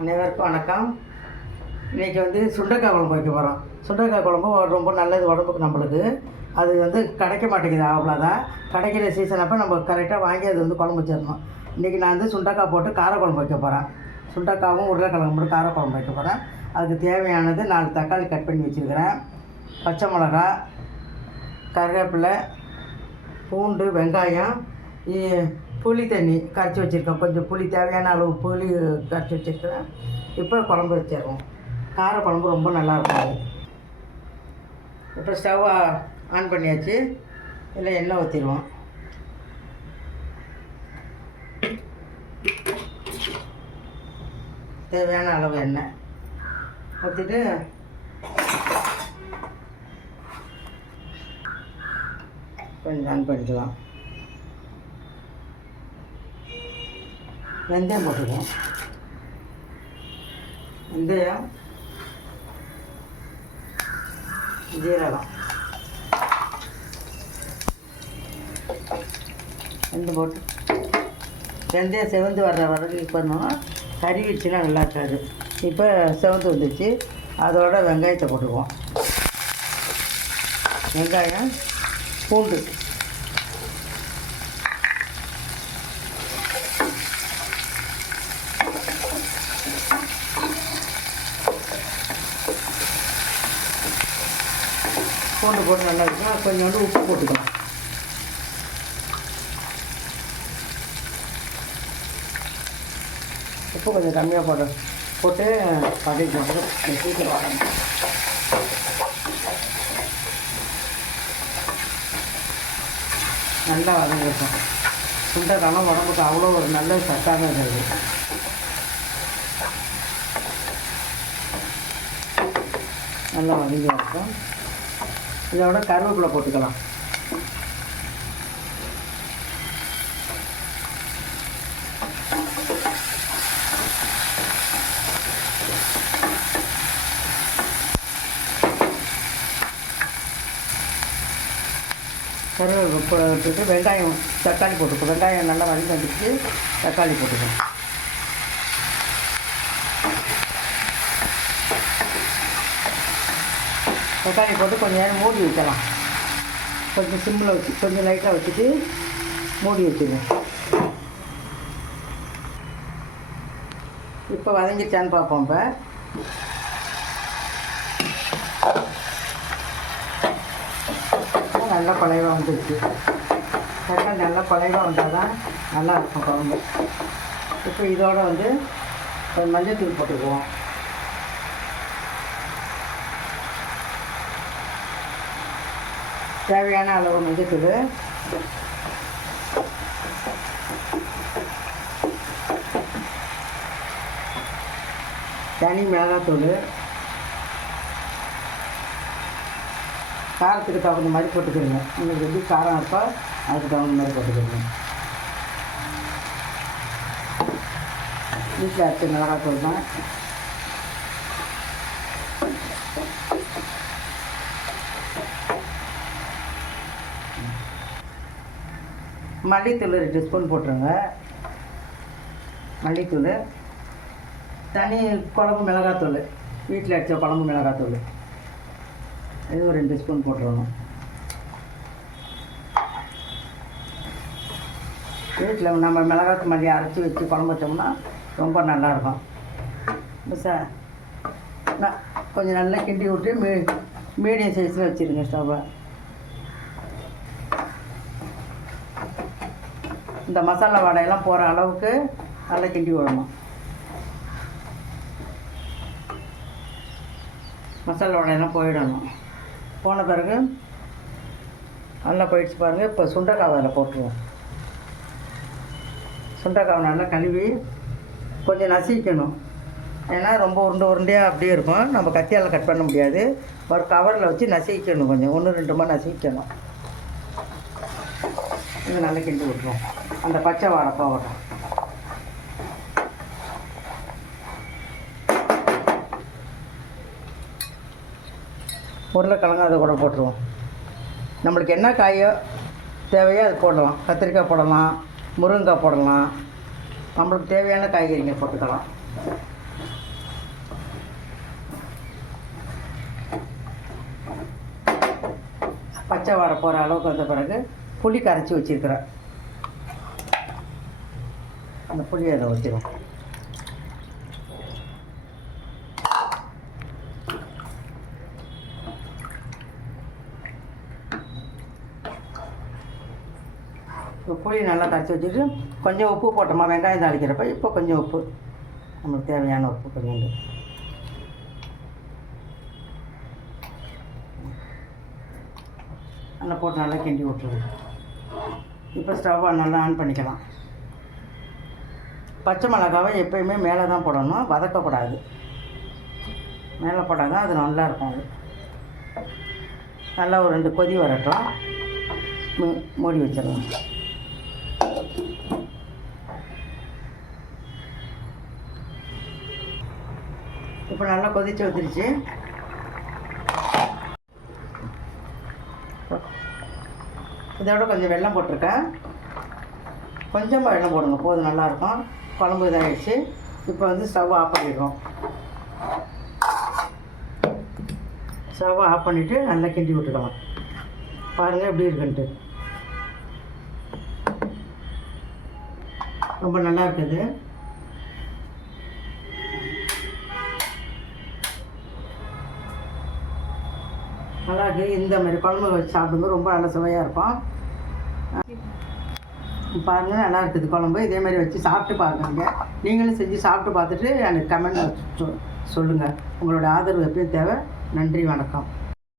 அனைவருக்கும் வணக்கம். இன்றைக்கி சுண்டைக்காய் குழம்பு வைக்க போகிறோம். சுண்டைக்காய் குழம்பு ரொம்ப நல்லது உடம்புக்கு. நம்மளுக்கு அது கிடைக்க மாட்டேங்குது. அவ்வளோதான். கிடைக்கிற சீசன் அப்போ நம்ம கரெக்டாக வாங்கி அது குழம்பு வச்சிடணும். இன்றைக்கி நான் சுண்டைக்காய் போட்டு காரக்குழம்பு வைக்க போகிறேன். சுண்டைக்காவும் உருளைக்கிழங்கு போட்டு காரக்குழம்பு வைக்க போகிறேன். அதுக்கு தேவையானது 4 தக்காளி கட் பண்ணி வச்சுருக்கிறேன், பச்சை மிளகா, கருவேப்பிலை, பூண்டு, வெங்காயம், புளி தண்ணி கரைச்சி வச்சுருக்கேன். கொஞ்சம் புளி, தேவையான அளவு புளி கரைச்சி வச்சுருக்கிறேன். இப்போ குழம்பு வச்சிடுறோம். கார குழம்பு ரொம்ப நல்லாயிருக்கும். இப்போ ஸ்டவ் ஆன் பண்ணியாச்சு. இதில் எண்ணெய் ஊற்றிடுவோம். தேவையான அளவு எண்ணெய் ஊற்றிட்டு கொஞ்சம் ஆன் பண்ணிக்கலாம். வெந்தயம் போட்டுக்குவோம். வெந்தயம், ஜீரகம் ரெண்டு போட்டு வெந்தயம் செவந்து வர்ற வரைக்கும் பண்ணோம். கறிவிடுச்சுன்னா நல்லா இருக்காது. இப்போ செவந்து வந்துச்சு. அதோட வெங்காயத்தை போட்டுக்குவோம். வெங்காயம், பூண்டு, பூண்டு போட்டு நல்லா இருக்கும். கொஞ்சோண்டு உப்பு போட்டுக்கலாம். உப்பு கொஞ்சம் கம்மியாக போட்டு வதக்கிட்டு சீக்கிரம் வரணும். நல்லா வதங்கிருக்கும். சுண்டைக்காய் உடம்புக்கு அவ்வளோ ஒரு நல்ல சத்தான இது. நல்லா வதங்கி இருக்கும். இதோட கருவேப்பிலை போட்டுக்கலாம். கருவேப்பிலை போட்டுட்டு வெங்காயம், தக்காளி போட்டுக்கோ. வெங்காயம் நல்லா வதங்கி வந்துட்டு தக்காளி போட்டுக்கணும். தக்காளி போட்டு கொஞ்சம் நேரம் மூடி வைக்கலாம். கொஞ்சம் சிம்மில் வச்சு கொஞ்சம் லைட்டாக வச்சுட்டு மூடி வச்சுருவேன். இப்போ வதங்கிச்சான்னு பார்ப்போம். இப்போ நல்லா குழைவாக வந்துடுச்சு. தக்காளி நல்லா குழைவாக வந்தால் தான் நல்லா இருக்கும் குழம்பு. இப்போ இதோட மஞ்சள் தூள் போட்டுக்குவோம். தேவையான அளவு மஞ்சத்தூள், தனி மிளகாத்தூள், காரத்துக்கு தகுந்த மாதிரி போட்டுக்கிறேங்க. உங்களுக்கு எப்படி காரம் இருக்கோ அதுக்கு தகுந்த மாதிரி போட்டுக்கிறேங்க. வீட்டில் அரைச்ச மிளகாத்தூள் தான். மல்லித்தூள் 2 ஸ்பூன் போட்டுருங்க. மல்லித்தூள், தனி குழம்பு மிளகாத்தூள், வீட்டில் அடித்த குழம்பு மிளகாத்தூள் இது ஒரு 2 ஸ்பூன் போட்டுருணும். வீட்டில் நம்ம மிளகாத்து மல்லி அரைச்சி வச்சு குழம்பு வச்சோம்னா ரொம்ப நல்லாயிருக்கும். சார் நான் கொஞ்சம் நல்லா கிண்டி விட்டு மீடியம் சைஸில் வச்சுருங்க ஸ்டவ்வை. இந்த மசாலா வடையெல்லாம் போகிற அளவுக்கு நல்லா கிண்டி விடணும். மசாலா வடையெல்லாம் போயிடணும். போன பிறகு நல்லா போயிடுச்சு பாருங்கள். இப்போ சுண்டைக்காய் அதில் போட்டுருவோம். சுண்டைக்காய் நல்லா கழுவி கொஞ்சம் நசிக்கணும். ஏன்னா ரொம்ப உருண்டையாக அப்படியே இருக்கும். நம்ம கத்தியால் கட் பண்ண முடியாது. ஒரு கவரில் வச்சு நசிக்கணும். கொஞ்சம் 1-2 நசிக்கணும். இது நல்லா கிண்டி விட்டுருவோம். அந்த பச்சை வாடை போகட்டும். உருளைக்கிழங்கு அதை கூட போட்டுருவோம். நம்மளுக்கு என்ன காயோ தேவையோ அது போடலாம். கத்திரிக்காய் போடலாம், முருங்கைக்காய் போடலாம். நம்மளுக்கு தேவையான காய்கறிங்க போட்டுக்கலாம். பச்சை வாடை போகிற அளவுக்கு வந்த பிறகு புளி கரைச்சி வச்சுருக்கிறேன். அந்த புளியை அதை ஊற்றிடும். இப்போ புளி நல்லா கரைச்சி வச்சுட்டு கொஞ்சம் உப்பு போட்டோமா வெங்காயம் தாளிக்கிறப்ப இப்போ கொஞ்சம் உப்பு, நம்மளுக்கு தேவையான உப்பு கொஞ்சோண்டு. நல்லா போட்டு நல்லா கிண்டி விட்டுருவோம். இப்போ ஸ்டவ்வை நல்லா ஆன் பண்ணிக்கலாம். பச்சை மிளகாவை எப்போயுமே மேலே தான் போடணும், வதக்கக்கூடாது. மேலே போட்டால் தான் அது நல்லாயிருக்கும். அது நல்லா ஒரு 2 கொதி வரட்டும், மூடி வச்சிடலாம். இப்போ நல்லா கொதிச்சு வந்துருச்சு. இதோட கொஞ்சம் வெல்லம் போட்டிருக்கேன். கொஞ்சமாக வெல்லம் போடுங்க, போதும், நல்லாயிருக்கும். குழம்பு இதாகிடுச்சு. இப்போ வந்து ஸ்டவ் ஆஃப் பண்ணிடுறோம். ஸ்டவ் ஆஃப் பண்ணிவிட்டு நல்லா கிண்டி விட்டுக்கலாம். பாருங்கள் எப்படி இருக்குன்ட்டு. ரொம்ப நல்லா இருக்குது. நல்லா இருக்குது. இந்த மாதிரி குழம்பு வச்சு சாப்பிடும்போது ரொம்ப நல்ல சுவையாக இருக்கும். பாருங்கள் நல்லா இருக்குது குழம்பு. இதே மாதிரி வச்சு சாப்பிட்டு பாருங்க. நீங்களும் செஞ்சு சாப்பிட்டு பார்த்துட்டு எனக்கு கமெண்ட் சொல்லுங்கள். உங்களோட ஆதரவு எப்பயும் தேவை. நன்றி, வணக்கம்.